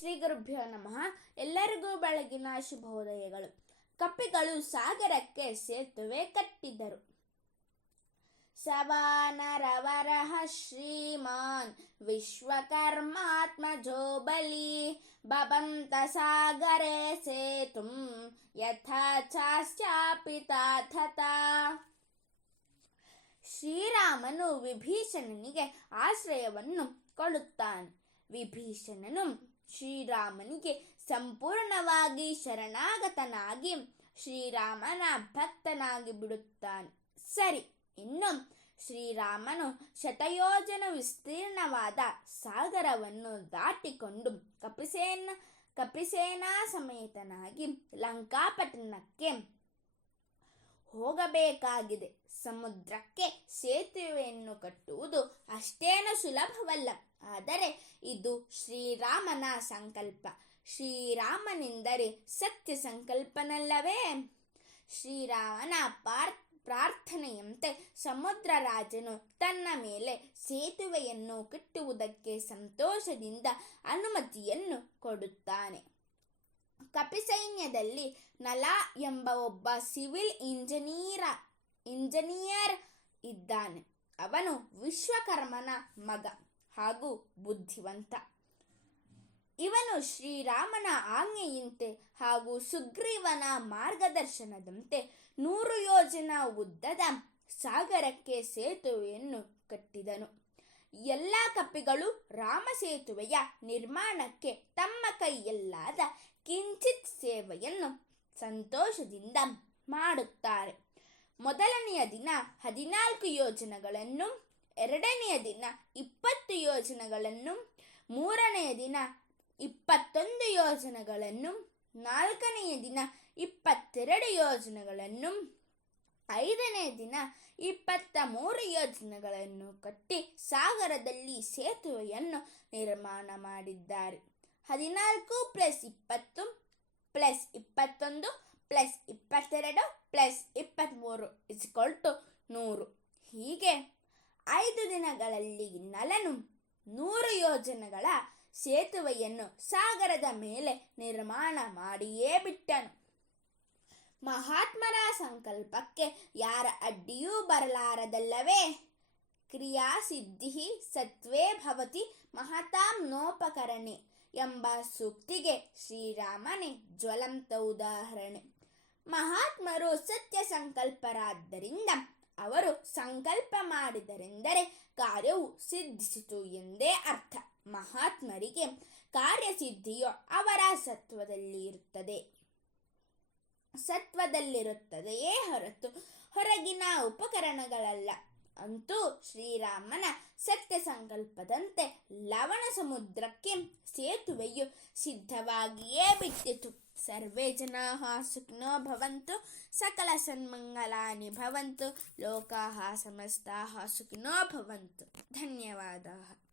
ಶ್ರೀ ಗುರುಭ್ಯೋ ನಮಃ. ಎಲ್ಲರಿಗೂ ಬೆಳಗಿನ ಶುಭೋದಯಗಳು. ಕಪಿಗಳು ಸಾಗರಕ್ಕೆ ಸೇತುವೆ ಕಟ್ಟಿದರು. ಸವಾನರವರಹ ಶ್ರೀಮಾನ್ ವಿಶ್ವಕರ್ಮಾತ್ಮಜೋ ಬಲಿ ಬಬಂತ ಸಾಗರೆ ಸೇತುಂ ಯಥಾ ಶ್ರೀರಾಮನು ವಿಭೀಷಣನಿಗೆ ಆಶ್ರಯವನ್ನು ಕೊಡುತ್ತಾನೆ. ವಿಭೀಷಣನು ಶ್ರೀರಾಮನಿಗೆ ಸಂಪೂರ್ಣವಾಗಿ ಶರಣಾಗತನಾಗಿ ಶ್ರೀರಾಮನ ಭಕ್ತನಾಗಿ ಬಿಡುತ್ತಾನೆ. ಸರಿ, ಇನ್ನು ಶ್ರೀರಾಮನು ಶತಯೋಜನ ವಿಸ್ತೀರ್ಣವಾದ ಸಾಗರವನ್ನು ದಾಟಿಕೊಂಡು ಕಪಿಸೇನ, ಕಪಿಸೇನಾ ಸಮೇತನಾಗಿ ಲಂಕಾಪಟ್ಟಣಕ್ಕೆ ಹೋಗಬೇಕಾಗಿದೆ. ಸಮುದ್ರಕ್ಕೆ ಸೇತುವೆಯನ್ನು ಕಟ್ಟುವುದು ಅಷ್ಟೇನು ಸುಲಭವಲ್ಲ. ಆದರೆ ಇದು ಶ್ರೀರಾಮನ ಸಂಕಲ್ಪ. ಶ್ರೀರಾಮನೆಂದರೆ ಸತ್ಯ ಸಂಕಲ್ಪನಲ್ಲವೇ? ಶ್ರೀರಾಮನ ಪಾರ್, ಪ್ರಾರ್ಥನೆಯಂತೆ ಸಮುದ್ರ ರಾಜನು ತನ್ನ ಮೇಲೆ ಸೇತುವೆಯನ್ನು ಕಟ್ಟುವುದಕ್ಕೆ ಸಂತೋಷದಿಂದ ಅನುಮತಿಯನ್ನು ಕೊಡುತ್ತಾನೆ. ಕಪಿಸೈನ್ಯದಲ್ಲಿ ನಲ ಎಂಬ ಒಬ್ಬ ಸಿವಿಲ್ ಇಂಜಿನಿಯರ ಇಂಜಿನಿಯರ್ ಇದ್ದಾನೆ. ಅವನು ವಿಶ್ವಕರ್ಮನ ಮಗ ಹಾಗೂ ಬುದ್ಧಿವಂತ. ಇವನು ಶ್ರೀರಾಮನ ಆಜ್ಞೆಯಂತೆ ಹಾಗೂ ಸುಗ್ರೀವನ ಮಾರ್ಗದರ್ಶನದಂತೆ ನೂರು ಯೋಜನ ಉದ್ದದ ಸಾಗರಕ್ಕೆ ಸೇತುವೆಯನ್ನು ಕಟ್ಟಿದನು. ಎಲ್ಲ ಕಪಿಗಳು ರಾಮ ಸೇತುವೆಯ ನಿರ್ಮಾಣಕ್ಕೆ ತಮ್ಮ ಕೈಯಲ್ಲಾದ ಕಿಂಚಿತ್ ಸೇವೆಯನ್ನು ಸಂತೋಷದಿಂದ ಮಾಡುತ್ತಾರೆ. ಮೊದಲನೆಯ ದಿನ ಹದಿನಾಲ್ಕು ಯೋಜನೆಗಳನ್ನು, ಎರಡನೆಯ ದಿನ ಇಪ್ಪತ್ತು ಯೋಜನೆಗಳನ್ನು, ಮೂರನೆಯ ದಿನ ಇಪ್ಪತ್ತೊಂದು ಯೋಜನೆಗಳನ್ನು, ನಾಲ್ಕನೆಯ ದಿನ ಇಪ್ಪತ್ತೆರಡು ಯೋಜನೆಗಳನ್ನು ಐದನೇ ದಿನ ಇಪ್ಪತ್ತ ಮೂರು ಯೋಜನೆಗಳನ್ನು ಕಟ್ಟಿ ಸಾಗರದಲ್ಲಿ ಸೇತುವೆಯನ್ನು ನಿರ್ಮಾಣ ಮಾಡಿದ್ದಾರೆ. ಹದಿನಾಲ್ಕು ಪ್ಲಸ್ ಇಪ್ಪತ್ತು, ಪ್ಲಸ್ ಇಪ್ಪತ್ತೊಂದು, ಪ್ಲಸ್ ಇಪ್ಪತ್ತೆರಡು, ಪ್ಲಸ್ ಇಪ್ಪತ್ತ್ಮೂರು ಇಸ್ಕೊಲ್ ಟು ನೂರು. ಹೀಗೆ ಐದು ದಿನಗಳಲ್ಲಿ ನಲನು ನೂರು ಯೋಜನೆಗಳ ಸೇತುವೆಯನ್ನು ಸಾಗರದ ಮೇಲೆ ನಿರ್ಮಾಣ ಮಾಡಿಯೇ ಬಿಟ್ಟನು. ಮಹಾತ್ಮರ ಸಂಕಲ್ಪಕ್ಕೆ ಯಾರ ಅಡ್ಡಿಯೂ ಬರಲಾರದಲ್ಲವೇ? ಕ್ರಿಯಾ ಸಿದ್ಧಿ ಸತ್ವೇ ಭವತಿ ಮಹತಾಂ ನೋಪಕರಣೆ ಎಂಬ ಸೂಕ್ತಿಗೆ ಶ್ರೀರಾಮನೇ ಜ್ವಲಂತ ಉದಾಹರಣೆ. ಮಹಾತ್ಮರು ಸತ್ಯ ಸಂಕಲ್ಪರಾದ್ದರಿಂದ, ಅವರು ಸಂಕಲ್ಪ ಮಾಡಿದರೆಂದರೆ ಕಾರ್ಯವು ಸಿದ್ಧಿಸಿತು ಎಂದೇ ಅರ್ಥ. ಮಹಾತ್ಮರಿಗೆ ಕಾರ್ಯಸಿದ್ಧಿಯು ಅವರ ಸತ್ವದಲ್ಲಿ ಇರುತ್ತದೆ ಸತ್ವದಲ್ಲಿರುತ್ತದೆಯೇ ಹೊರತು ಹೊರಗಿನ ಉಪಕರಣಗಳಲ್ಲ. ಅಂತೂ ಶ್ರೀರಾಮನ ಸತ್ಯ ಸಂಕಲ್ಪದಂತೆ ಲವಣ ಸಮುದ್ರಕ್ಕೆ ಸೇತುವೆಯು ಸಿದ್ಧವಾಗಿಯೇ ಬಿಟ್ಟಿತು. ಸರ್ವೇ ಜನಾ ಸುಖಿನೋ ಭವಂತು, ಸಕಲ ಸನ್ಮಂಗಲಾನಿ ಭವಂತು, ಲೋಕಾಃ ಸಮಸ್ತಾಃ ಸುಖಿನೋ ಭವಂತು. ಧನ್ಯವಾದಾः.